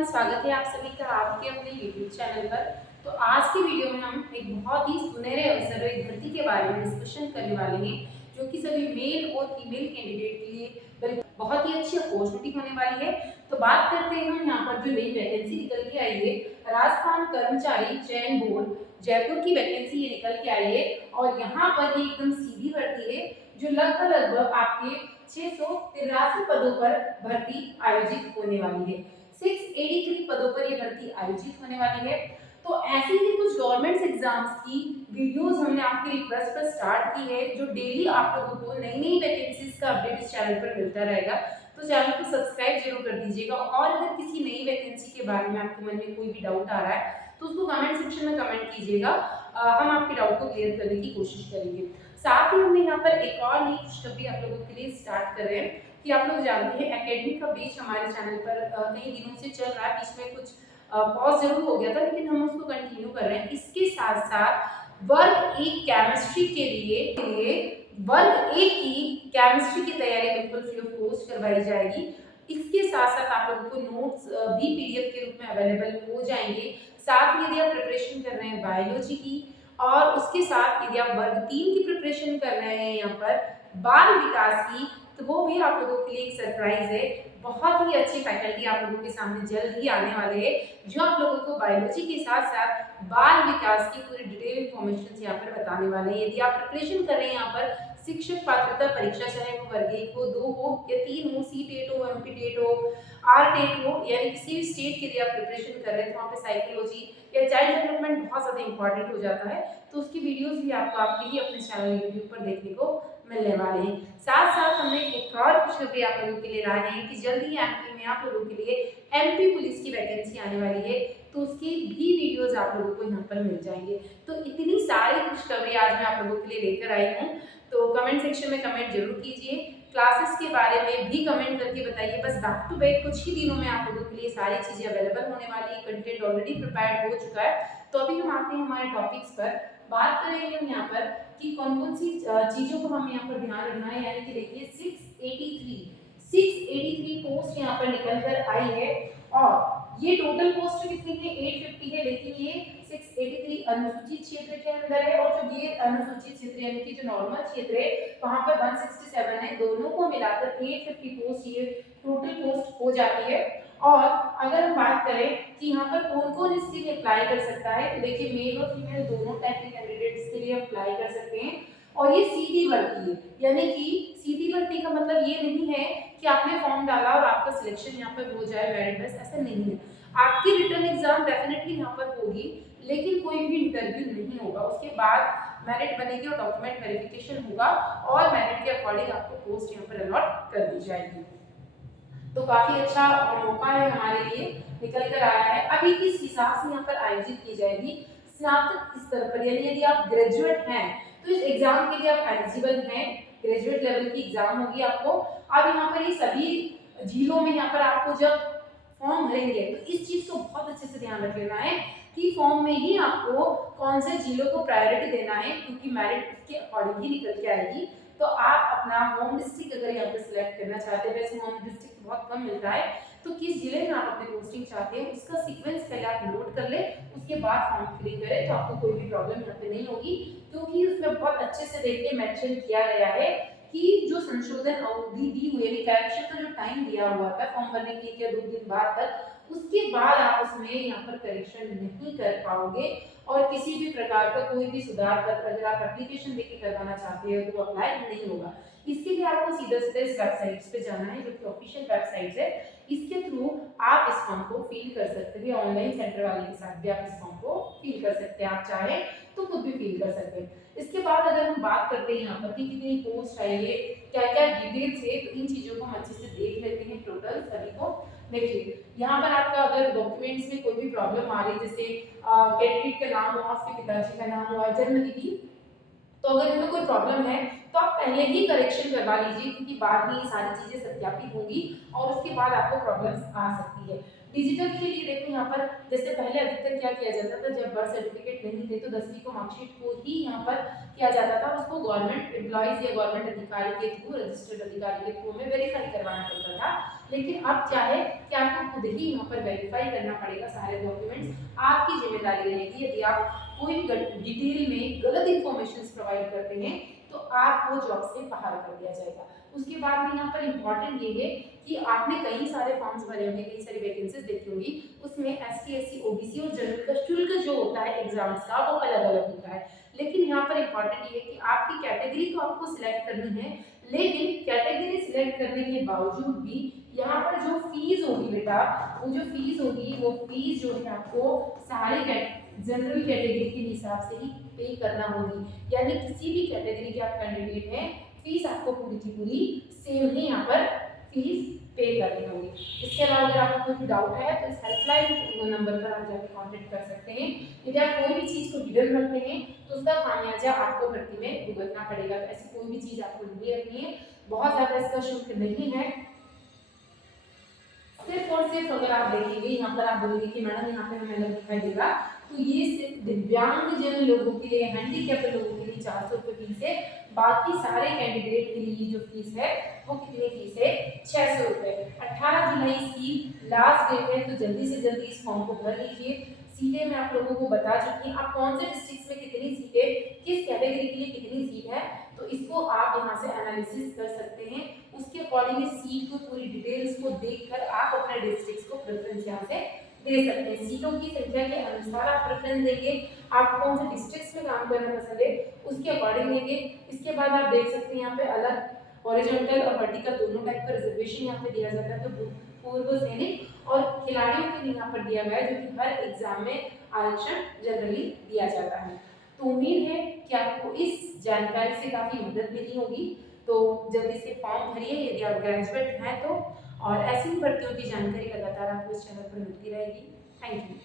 Everyone, स्वागत है आप सभी का आपके अपने यूट्यूब चैनल पर। तो आज की वीडियो में हम एक बहुत ही सुनहरे अवसर एक भर्ती के बारे में डिस्कशन करने वाले हैं, जो कि सभी मेल और फीमेल कैंडिडेट के लिए बिल्कुल बहुत ही अच्छी अपॉर्चुनिटी होने वाली है। तो बात करते हैं हम यहाँ पर जो नई वैकेंसी निकल के आई है, राजस्थान कर्मचारी चयन बोर्ड जयपुर की वैकेंसी ये निकल के आई है। और यहाँ पर ये एकदम सीधी भर्ती है, जो लगभग आपके 683 पदों पर भर्ती आयोजित होने वाली है। 683 पदों पर यह भर्ती आयोजित होने वाली है। तो ऐसे ही कुछ गवर्नमेंट एग्जाम्स की वीडियोस हमने आपके रिक्वेस्ट पर स्टार्ट की है, जो डेली आप लोगों को नई नई वैकेंसीज का अपडेट इस चैनल पर मिलता रहेगा। तो चैनल को सब्सक्राइब जरूर कर दीजिएगा। और अगर किसी नई वैकेंसी के बारे में आपके मन में कोई भी डाउट आ रहा है तो उसको कमेंट सेक्शन में कमेंट कीजिएगा। हम आपके डाउट को क्लियर करने की कोशिश करेंगे। साथ ही हमने यहाँ पर एक और नई खुशखबरी आप लोगों के लिए स्टार्ट कर रहे हैं कि आप लोग जानते हैं एकेडमिक का बीच हमारे चैनल पर कई दिनों से चल रहा है। बीच में कुछ पॉज जरूर हो गया था, लेकिन हम उसको कंटिन्यू कर रहे हैं। इसके साथ साथ वर्ग एक केमिस्ट्री के लिए वर्ग एक की केमिस्ट्री की तैयारी बिल्कुल फ्री ऑफ कॉस्ट करवाई जाएगी। इसके साथ साथ आप लोगों को नोट्स भी पीडीएफ के रूप में अवेलेबल हो जाएंगे। साथ ही यदि आप प्रिपरेशन कर रहे हैं बायोलॉजी की, और उसके साथ यदि आप वर्ग 3 की प्रिपरेशन कर रहे हैं यहाँ पर बाल विकास की, तो वो भी आप लोगों के लिए एक सरप्राइज है। बहुत ही अच्छी फैकल्टी आप लोगों के सामने जल्द ही आने वाले हैं, जो आप लोगों को बायोलॉजी के साथ साथ बाल विकास की पूरी डिटेल इंफॉर्मेशन यहाँ पर बताने वाले हैं। यदि आप प्रिपरेशन कर रहे हैं यहाँ पर शिक्षक पात्रता परीक्षा, चाहे वो वर्ग 1 हो, 2 हो या 3 हो, सी टेट हो, एमपी टेट हो, आर टेट हो, यानी किसी भी स्टेट के लिए आप प्रिपरेशन कर रहे हैं, तो वहाँ पे साइकोलॉजी या चाइल्ड डेवलपमेंट बहुत ज़्यादा इंपॉर्टेंट हो जाता है। तो उसकी वीडियोस भी आपको आपके ही अपने चैनल यूट्यूब पर देखने को मिलने वाले हैं। साथ साथ हमने एक और खुशखबरी आप लोगों के लिए लाए हैं कि जल्द ही एमपी में आप लोगों के लिए एमपी पुलिस की वैकेंसी आने वाली है, तो उसकी भी वीडियोस आप लोगों को यहाँ पर मिल जाएंगे। तो इतनी सारी खुशखबरी आज मैं आप लोगों के लिए लेकर आई हूँ। तो कमेंट सेक्शन में कमेंट जरूर कीजिए। क्लासेस के बारे में भी कमेंट करके बताइए। बस बैक टू बैक कुछ ही दिनों में आप लोगों के लिए सारी चीजें अवेलेबल होने वाली है। कंटेंट ऑलरेडी प्रिपेयर्ड हो चुका है। तो अभी हम आते हैं हमारे टॉपिक्स पर। बात करेंगे हम यहाँ पर कि कौन कौन सी चीजों को हमें यहाँ पर ध्यान रखना है। यानी कि देखिए 683 पोस्ट यहाँ पर निकल कर आई है, और ये टोटल पोस्ट कितनी है 850 है, लेकिन ये 683 अनुसूचित क्षेत्र के अंदर है, और जो ये अनुसूचित क्षेत्र यानी कि जो नॉर्मल क्षेत्र है वहां पर 167 है। दोनों को मिलाकर 850 पोस्ट ये टोटल पोस्ट हो जाती है। और अगर हम बात करें कि यहाँ पर कौन कौन इसके लिए अप्लाई कर सकता है, तो देखिए मेल और फीमेल दोनों टाइप के कैंडिडेट्स के लिए अप्लाई कर सकते हैं। और ये सीधी भर्ती है, यानी कि सीधी भर्ती का मतलब ये नहीं है कि आपने फॉर्म डाला और आपका सिलेक्शन यहाँ पर हो जाए मेरिट बेस, ऐसा नहीं है। आपकी रिटर्न एग्जाम डेफिनेटली यहाँ पर होगी, लेकिन कोई भी इंटरव्यू नहीं होगा। उसके बाद मेरिट बनेगी और डॉक्यूमेंट वेरिफिकेशन होगा, और मेरिट के अकॉर्डिंग आपको पोस्ट यहाँ पर अलॉट कर दी जाएगी। तो काफी अच्छा मौका है हमारे लिए, निकल कर आया है। अभी किस हिसाब से यहाँ पर आयोजित की जाएगी, स्नातक स्तर पर, यानी यदि आप ग्रेजुएट हैं तो इस एग्जाम के लिए आप एलिजिबल हैं। ग्रेजुएट लेवल की एग्जाम होगी आपको। अब यहाँ पर ये सभी जिलों में यहाँ पर आपको जब फॉर्म भरेंगे तो इस चीज को बहुत अच्छे से ध्यान रख लेना है कि फॉर्म में ही आपको कौन से जिलों को प्रायोरिटी देना है, क्योंकि मेरिट उसके अकॉर्डिंग ही निकल के आएगी। तो आप अपना होम डिस्ट्रिक्ट अगर यहाँ पे सिलेक्ट करना चाहते हैं, वैसे होम डिस्ट्रिक्ट बहुत कम मिलता है, तो किस जिले में आप अपनी पोस्टिंग चाहते हैं उसका सीक्वेंस पहले आप नोट कर ले, उसके बाद फॉर्म फिलिंग करें, तो आपको कोई भी प्रॉब्लम यहाँ पे नहीं होगी। क्योंकि उसमें बहुत अच्छे से देखिए मेंशन किया गया है कि जो संशोधन अवधि दी हुई है, करेक्शन का जो टाइम दिया हुआ था फॉर्म भरने के लिए 2 दिन बाद तक, उसके बाद आप उसमें यहाँ पर करेक्शन नहीं कर पाओगे। और किसी भी प्रकार का कोई भी सुधार पत्र अगर आप एप्लीकेशन देके करवाना चाहते हो तो वो अप्लाई नहीं होगा। इसके लिए आपको सीधा सीधा इस वेबसाइट पे जाना है, जो कि ऑफिशियल वेबसाइट है। इसके थ्रू आप इस फॉर्म को फिल कर सकते हैं। ऑनलाइन सेंटर वाले के साथ भी आप इस फॉर्म को फिल कर सकते हैं, आप चाहे तो खुद भी फिल कर सकते हैं। इसके बाद अगर हम बात करते हैं यहाँ पर कि कितनी पोस्ट आई है, क्या क्या डिटेल्स है, तो इन चीजों को हम अच्छे से देख लेते हैं टोटल सभी को। देखिए यहाँ पर आपका अगर डॉक्यूमेंट्स में कोई भी प्रॉब्लम आ रही है, जैसे कैंडिडेट का नाम हुआ, उसके पिताजी का नाम हुआ, जन्म तिथि, तो अगर इनमें कोई प्रॉब्लम है तो आप पहले ही करेक्शन करवा लीजिए, क्योंकि बाद में ये सारी चीजें सत्यापित होंगी और उसके बाद आपको प्रॉब्लम्स आ सकती है। डिजिटल के लिए देखो यहाँ पर, जैसे पहले अधिकतर क्या किया जाता था, जब बर्थ सर्टिफिकेट नहीं थे तो 10वीं को मार्कशीट को ही यहाँ पर किया जाता था, उसको गवर्नमेंट एम्प्लॉयज या गवर्नमेंट अधिकारी के थ्रू, रजिस्टर्ड अधिकारी के थ्रू में वेरीफाई करवाना पड़ता था। लेकिन अब क्या है कि आपको खुद ही यहाँ पर वेरीफाई करना पड़ेगा सारे डॉक्यूमेंट्स, आपकी जिम्मेदारी रहेगी। यदि आप कोई डिटेल में गलत इंफॉर्मेशन प्रोवाइड करते हैं तो आपको जॉब से बाहर कर दिया जाएगा। उसके बाद में यहाँ पर इम्पोर्टेंट ये है कि आपने कई सारे फॉर्म्स भरे होंगे, कई सारी वैकेंसीज देखी होंगी, उसमें एसटी, एससी, ओबीसी और जनरल का शुल्क जो होता है एग्जाम्स का वो अलग अलग होता है। लेकिन यहाँ पर इम्पोर्टेंट ये है कि आपकी कैटेगरी तो आपको सिलेक्ट करनी है, लेकिन कैटेगरी सिलेक्ट करने के बावजूद भी यहाँ पर जो फीस होगी बेटा, वो जो फीस होगी वो फीस जो है आपको सारी जनरल कैटेगरी के हिसाब से ही पे करना होगी। यानी किसी भी कैटेगरी के आप कैंडिडेट हैं, फीस आपको पूरी की पूरी सेम ही यहाँ पर फीस पे करनी होगी। इसके अलावा अगर आपको कोई भी डाउट है तो इस हेल्पलाइन नंबर पर आप जाकर कांटेक्ट कर सकते हैं। यदि आप कोई भी चीज़ को हिडन रखते हैं तो उसका खामियाजा आपको भर्ती में भुगतना पड़ेगा। तो ऐसी कोई भी चीज़ आपको नहीं रखनी है, बहुत ज़्यादा इसका शुल्क नहीं है। सिर्फ और सिर्फ अगर आप देखेंगे यहाँ पर, आप बोलेंगे कि मैडम यहाँ पे हमें अलग दिखाई देगा, तो ये सिर्फ दिव्यांग जन लोगों के लिए, हैंडीकैप्ड लोगों के लिए 400 रुपये फीस है। बाकी सारे कैंडिडेट के लिए जो फीस है वो कितनी फीस है, 600 रुपये। 18 जुलाई इसकी लास्ट डेट है, तो जल्दी से जल्दी इस फॉर्म को भर लीजिए। सीटें मैं आप लोगों को बता चुकी हूँ, आप कौन से डिस्ट्रिक्ट में कितनी सीटें, किस कैटेगरी के लिए कितनी सीट है, तो इसको आप यहाँ से एनालिसिस कर सकते हैं। उसके अकॉर्डिंग सीट को पूरी डिटेल्स को देखकर आप अपने डिस्ट्रिक्ट को प्रेफरेंस यहाँ से दे सकते हैं। सीटों की संख्या के अनुसार आप प्रेफरेंस देंगे, आपको कौन से डिस्ट्रिक्ट में काम करना पसंद है उसके अकॉर्डिंग देंगे। इसके बाद आप देख सकते हैं यहाँ पे अलग हॉरिजॉन्टल और वर्टिकल दोनों टाइप का रिजर्वेशन यहाँ पे दिया जाता है। तो पूर्व सैनिक और खिलाड़ियों के लिए यहाँ पर दिया गया है, जो कि हर एग्जाम में आरक्षण जनरली दिया जाता है। तो उम्मीद है कि आपको इस जानकारी से काफी मदद मिली होगी। तो जल्दी से फॉर्म भरिए यदि आप ग्रेजुएट हैं तो, और ऐसी ही भर्तियों की जानकारी लगातार आपको इस चैनल पर मिलती रहेगी। Thank you.